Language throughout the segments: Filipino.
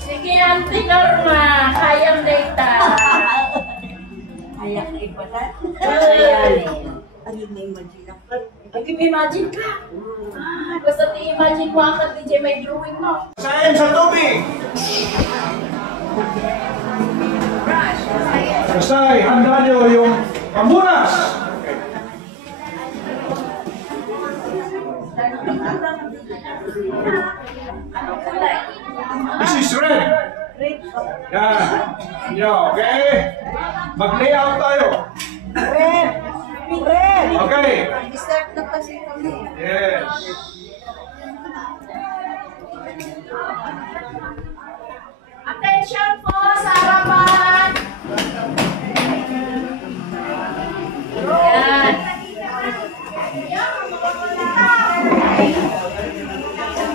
Sige, Auntie Norma, kayang data. Ayak na ipatat. Ayun na imagine ako. Pag-imagine ka. Basta i-imagine mo ang DJ may drawing mo. Sayan sa tubig! Basta handa nyo yung pambunas! This is red. Yan. Yan, okay? Mag-layout tayo. Red! Red! Okay. Start na kasi kami. Yes. Attention po sa harapan. Yan.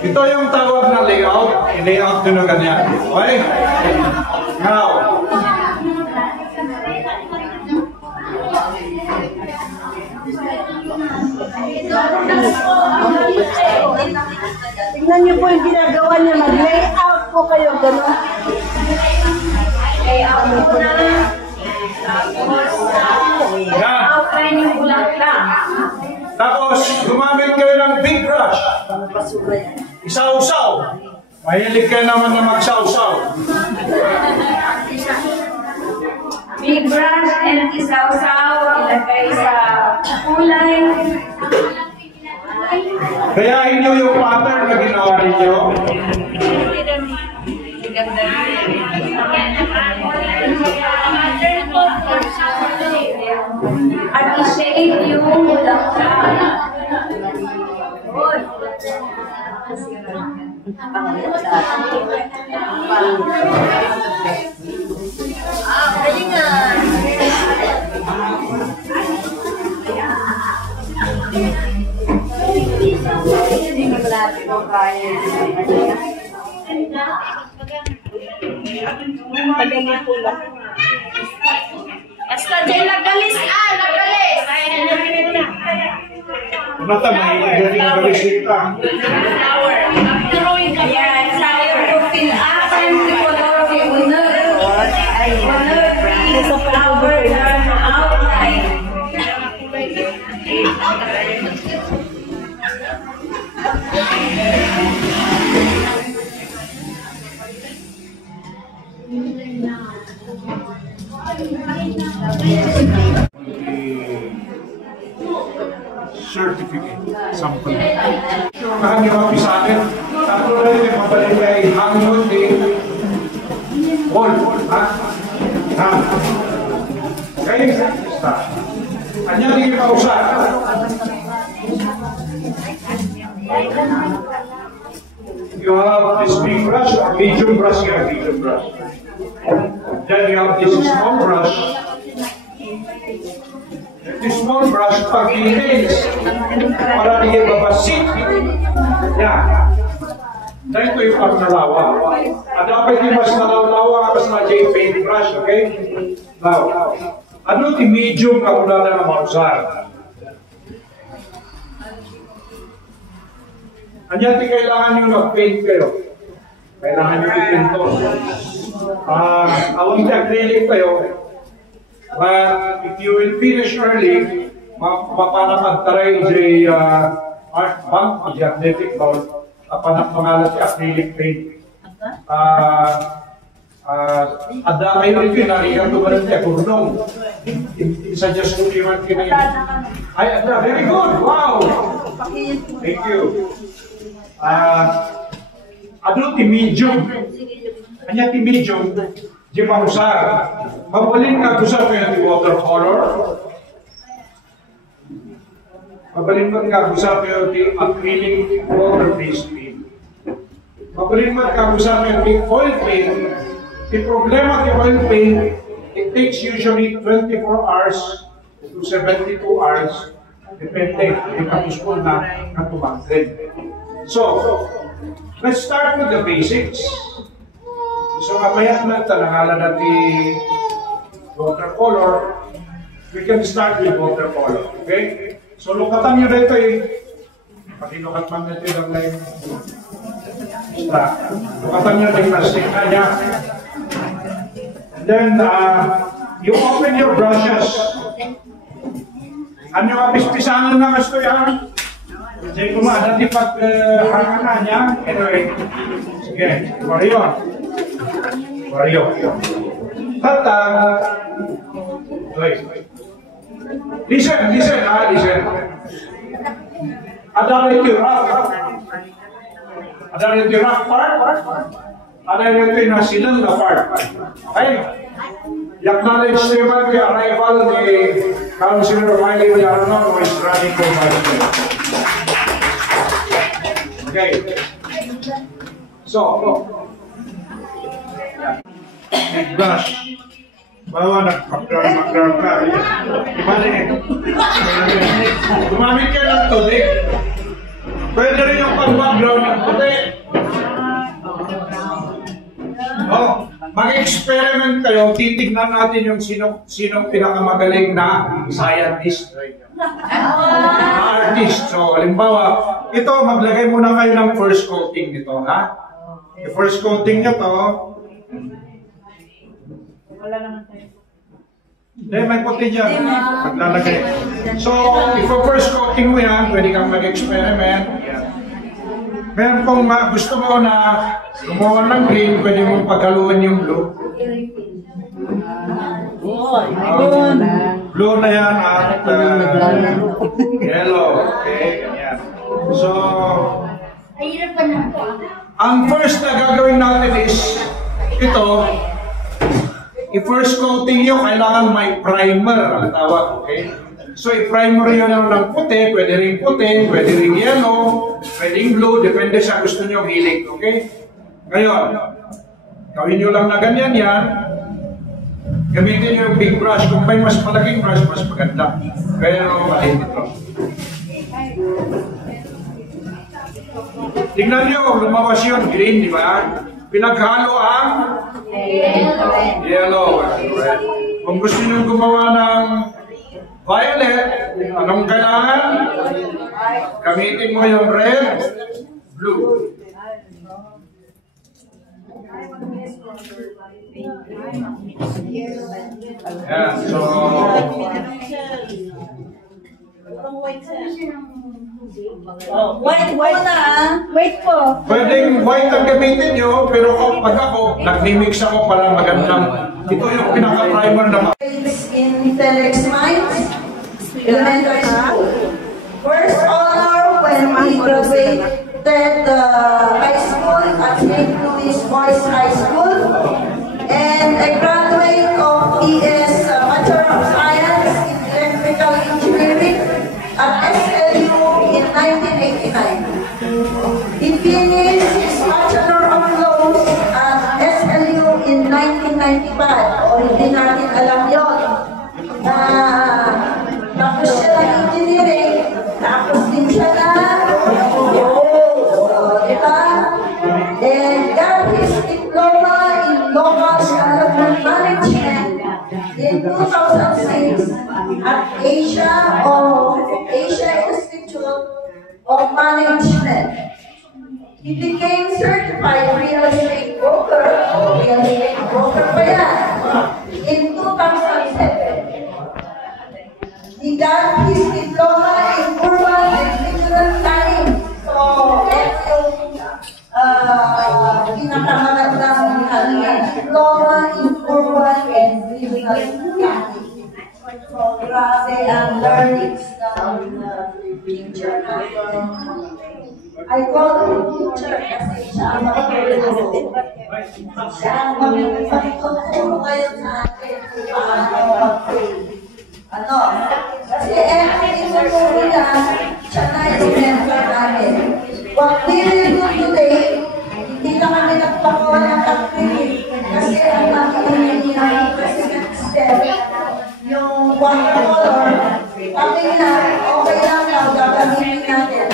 Ito yung tawag na layout. I-layout nyo na ganyan. Okay? Now. Tingnan niyo po yung ginagawa niya. Mag-layout po kayo. Ganun. Layout po na. Tapos, outline yung bulaklak. Tapos, gumamit kayo ng big brush. Isaw-saw. Mahilig kayo naman na magsaw-saw. Big brush and isaw-saw. Ilagay sa kulay. Kayahin nyo yung pattern na ginawa ninyo. At i-shade yung bulaklak. Galingan! Hindi mo natin mo kaya. Pagdating po lang. Basta dyan nagalis, nagalis! Mata, mahilig yung balisita. Flower. Drawing ka yan. Flower. Fill up and color of the honor. Honor, flower, outline. Certificate, sample. Yung hanggang sa akin, tatlo na yung mabalik ay hanggang din. All, ha? Ha? Okay, basta. Kanya din yung pausap. You have this big brush, medium brush here, medium brush. Then you have this small brush. This small brush, pag-i-rinse, para di ibabasit. Yan. Dahil ito yung pag-nalawa. At dapat yung mas nalawa, mas na J paint brush, okay? Now, ano yung medium ka muna na mausar? Anyati kailangan nyo mag-paint kayo. Kailangan nyo i-pinto. Awang acrylic kayo. But if you will finish early, mapanapagtaray di art bank, di athletic bowl, pangalan si acrylic paint. Ada kayo rin pinarihan to ba rin siya, kurnong. Isa-just kung iwan kinayin. Ay, ada, very good, wow! Thank you. Ano ti medium? Kanya ti medium, di mausar. Mabalin nga usar ko yung watercolor. Mabalin nga usar ko yung acrylic water-based paint. Mabalin nga usar ko yung oil paint. The problema ng oil paint, it takes usually 24 hours to 72 hours, depende kung kapuspo na katubangin. So, let's start with the basics. So, mamaya na talangala natin watercolor. We can start with watercolor, okay? So, lukatan nyo dito eh. Pati lukat man natin ang line. Bukatan nyo yung plastic na niya. And then, you open your brushes. Ano yung apispisangan na gusto yan? Sige kumada, di pag harang na niya. Anyway, sige, Wario. Wario. At, listen. Ada yung rough part. Ada yung tinasilang na part. Okay? I-acknowledge naman yung arrival ni Councilor Wiley Villarno, who is running for vice president. Okay. So, brush. Bawa nag-background ka. Gumamit ka ng tubig. Pwede rin yung pag-background ng puti. Mag-experiment kayo, titignan natin yung sinong pinakamagaling na scientist. Na artist. So, halimbawa, ito, maglagay muna kayo ng first coating nito, ha? Yung first coating nyo to, Wala naman tayo. hindi, may puti dyan. Maglalagay. So, if first coating mo yan, pwede kang mag-experiment. Meron kung gusto mo na gumawa ng green, pwede mong paghaluan yung blue. Blue na yan at yellow. Okay, ganyan. So, ang first na gagawin natin is ito. I-first coating nyo, kailangan may primer ang tawag, okay? So, i-primer yun ng puti, pwede rin yellow, pwede blue, depende sa gusto nyo hilig, okay? Ngayon, gawin nyo lang na ganyan yan, gamitin nyo yung big brush. Kung may mas malaking brush, mas maganda. Pero, maliit ito. Tingnan nyo, lumabas yun, green, di ba? Pinaghalo ang yellow. Kung gusto nyo gumawa ng violet, anong kailangan? Gamitin mo yung red, blue. Yan, so White na. Wait po. pwedeng white ang gamitin nyo, pero pag ako, nagmimix ako para magandang. Ito yung pinaka-primer na In Felix Mines Elementary School. First honor when we graduated high school at St. Louis Boys High School. And I graduate of BS Bachelor of Science in Electrical Engineering at SLU in 1989. He finished his Bachelor of Laws at SLU in 1995. O hindi natin alam yun. Tapos siya ng engineering, tapos din siya na diba? And got his diploma in local development management in 2006 at Asia Institute of Management. He became certified real estate broker pa yan, in 2007. He got his diploma in urban and regional planning. So, that's yung pinakamagandang diploma in urban and regional planning. So, grabe ang learnings ng teacher natin. I call him teacher kasi siya ang makakalimutin. Siya ang magtuturo ngayon sa atin kung paano mag-pray. Kasi everything na po nila, siya na i-remember namin. What we will do today, hindi na kami nagpagawa ng activity kasi ang nakikinig ng President Step, yung one color, kami na, okay lang daw, gagamitin natin.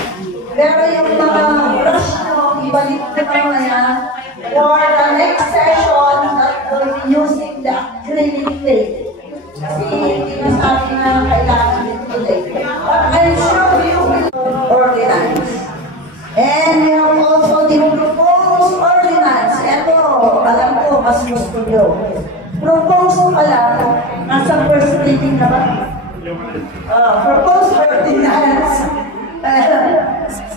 Pero yung mga brush nyo, ibalik ko mamaya for the next session that will be using the acrylic paint. Kasi hindi na sabi na kailangan nito today. But I'm sure you will organize. And we have also been proposed mas gusto nyo. Propose pa lang, nasa first reading na ba? Propose ordinance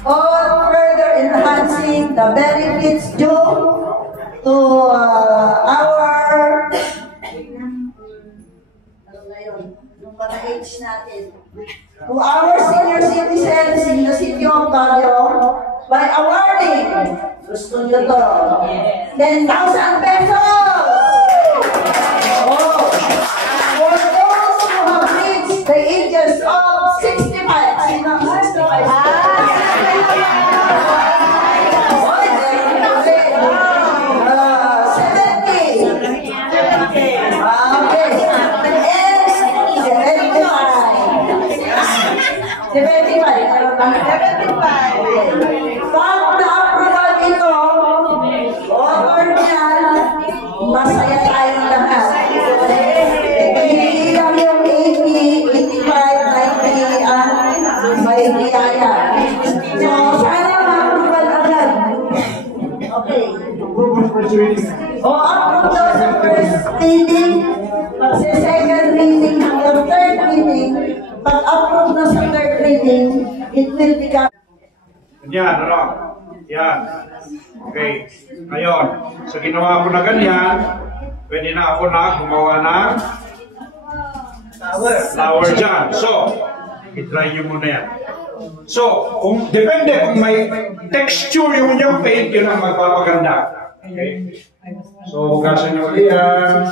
on further enhancing the benefits due to our mga age natin. To our senior citizens in the city of Baguio by awarding, gusto nyo to, 10,000 pesos! Oh. For those who have reached the ages of 65, sino ang 65? Masaya tayong lahat. Hindi lang yung 80, 85, 90 ang may biyaya. So, sana ma-approval agad. Okay. Approve daw sa first reading, sa second reading, hanggang third reading. Pag-approve na sa third reading, it will become... Yan, ano? Yan. Okay. Ngayon, sa ginawa ko na ganyan, pwede na ako na gumawa ng flower dyan. So, i-try nyo muna yan. So, depende kung may texture yung inyong paint, yun ang magpapaganda. Okay? So, hugasan nyo ulit yan.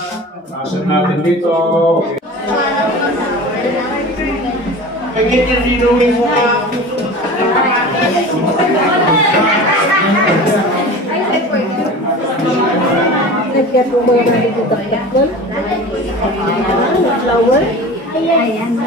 Hugasan natin dito. Okay. Pagkit yung dinuhin mo ka. Nagkaya po mga nagtitaktak doon. Flower. Ayan.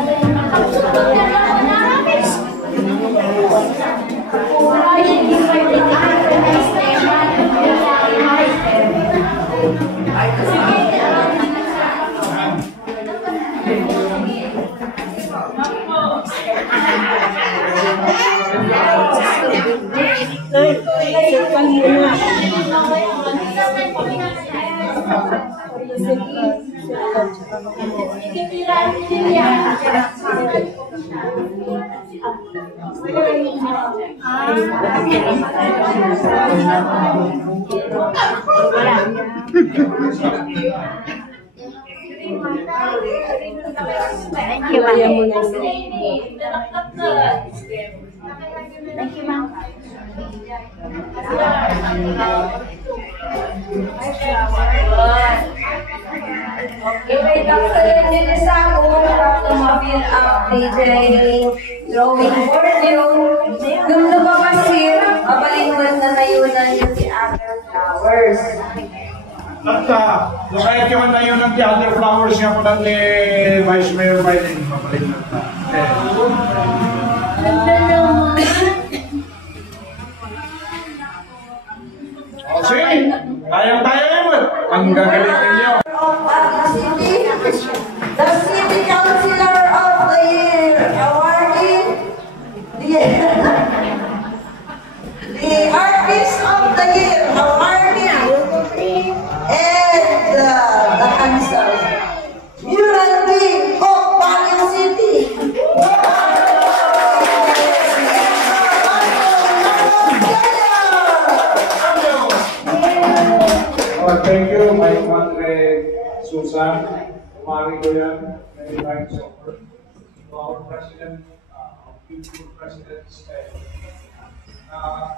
Thank you, ma'am. Thank you, ma'am. Okay, wait lang sa yun isa ako para ma-fill up DJ drawing board yun. Nung lumabas yun, abalingwan na nayunan yung si Other Flowers. At kahit yung na yun ng The Other Flowers nga po ni Vice Mayor Biden, mabalik na ito. O sige, kayang-kaya yun. Ang gagaling ninyo. The City Councilor of the Year awarding the Artist of the Year awarding and the Council Mural Team of Baguio City. Thank you, my Madre Susan. Kumari ko yan. Many thanks for our President, future Presidents.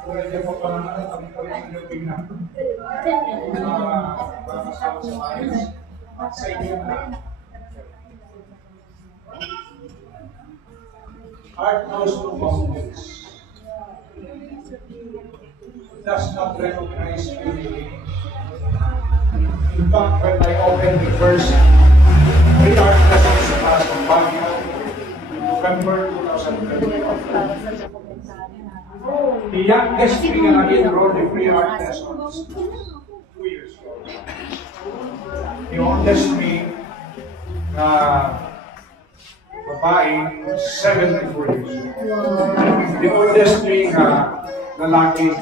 Pwede po pa naman kami pa rin yung tingnan. Para kasama sa ayos. At sa inyo na. Art knows no boundaries. Does not recognize anything. In fact, when I opened the first free art lessons class of Baguio in November 2020, the youngest thing I enrolled in free art lessons 2 years ago. The oldest me na babae 74 years old. The oldest me na lalaki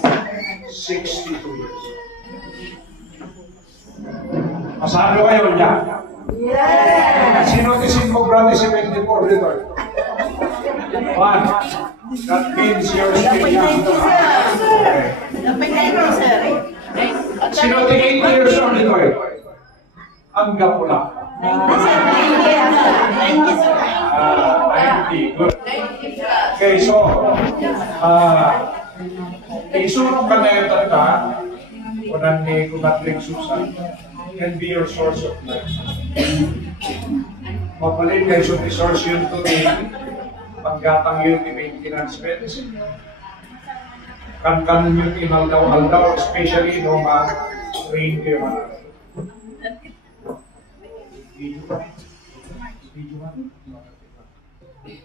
62 years old. Masalo kayo niya. Sino tisin mo brother si 24 dito? 1. That means you're still young. Sino ti 80 years old dito? Ang gapo lang. 90. Good. Okay, so, isunod ka na yung tanda, unan ni Kumatring Susan, can be your source of life. Mapalit kayo sa resource yun to rin, paggatang yun ni maintenance medicine. Kan yun inaldaw-aldaw, especially nung train kayo man.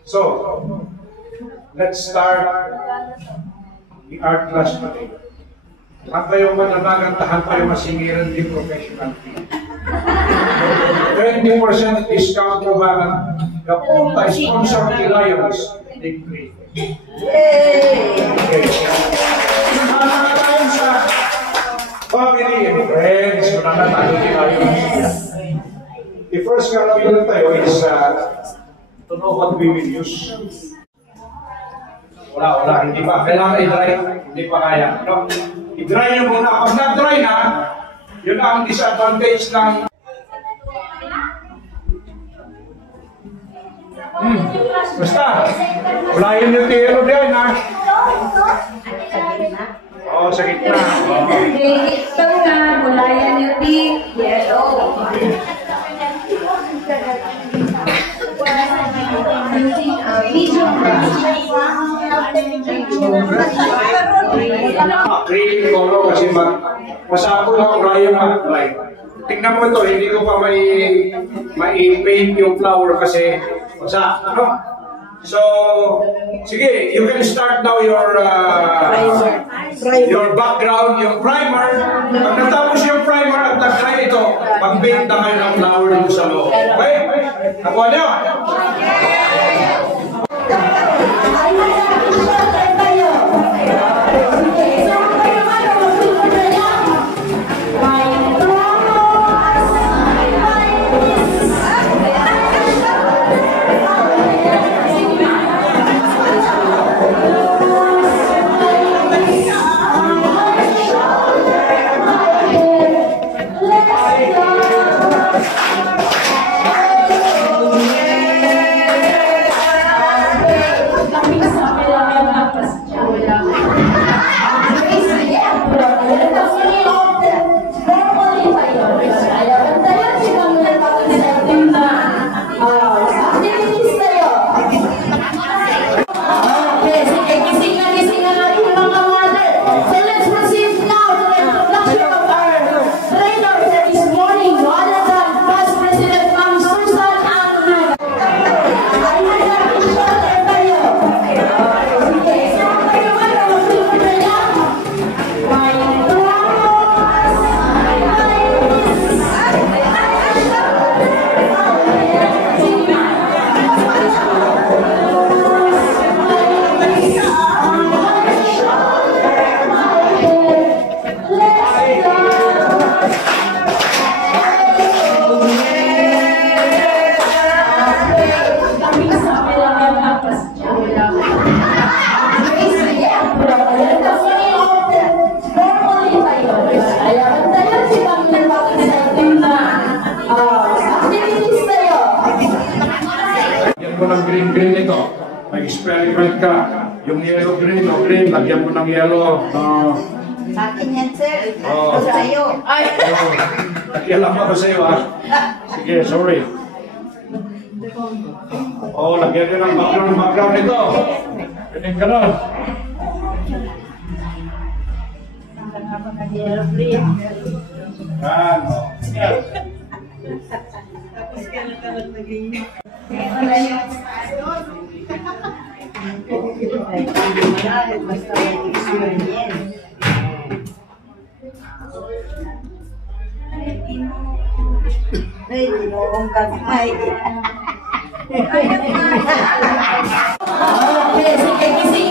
So, let's start the art class today. Tahan kayo mananagan, tahan kayo masingiran di professional fee. 20% discount po ba the punta sponsor ni Lions degree. Okay. Sumama tayo sa family and friends. Wala na tayo ni Lions. The first gagawin tayo is to know what we will use. Wala, hindi pa. Kailangan i-dry, hindi pa kaya. No? I-dry nyo muna. Pag na-dry na, yun ang disadvantage ng basta, wala yun yung tiro diyan, ha? Oo, sa gitna. Ito na, mulayan yung yellow. Acrylic color kasi masapol ako dry yung dry. Tingnan mo ito, hindi ko pa may-paint yung flower kasi basa. No? So, sige, you can start now your background, yung primer. Pag natapos yung primer at nag-try ito, pag-paint na kayo ng flower dito sa loob. Okay? Nakuha niyo? Green ito. Mag-experiment ka. Yung yellow green o green, lagyan mo ng yellow. Akin yan, sir. Sa'yo. Nakialam ako sa'yo, ha? Sige, sorry. Lagyan nyo ng background ito. Ganyan ka nun. Yellow green. Yan, Yan. Tapos kailan ka lang naging... Basta may experience. Ay, ginawang kamay. Okay, sige.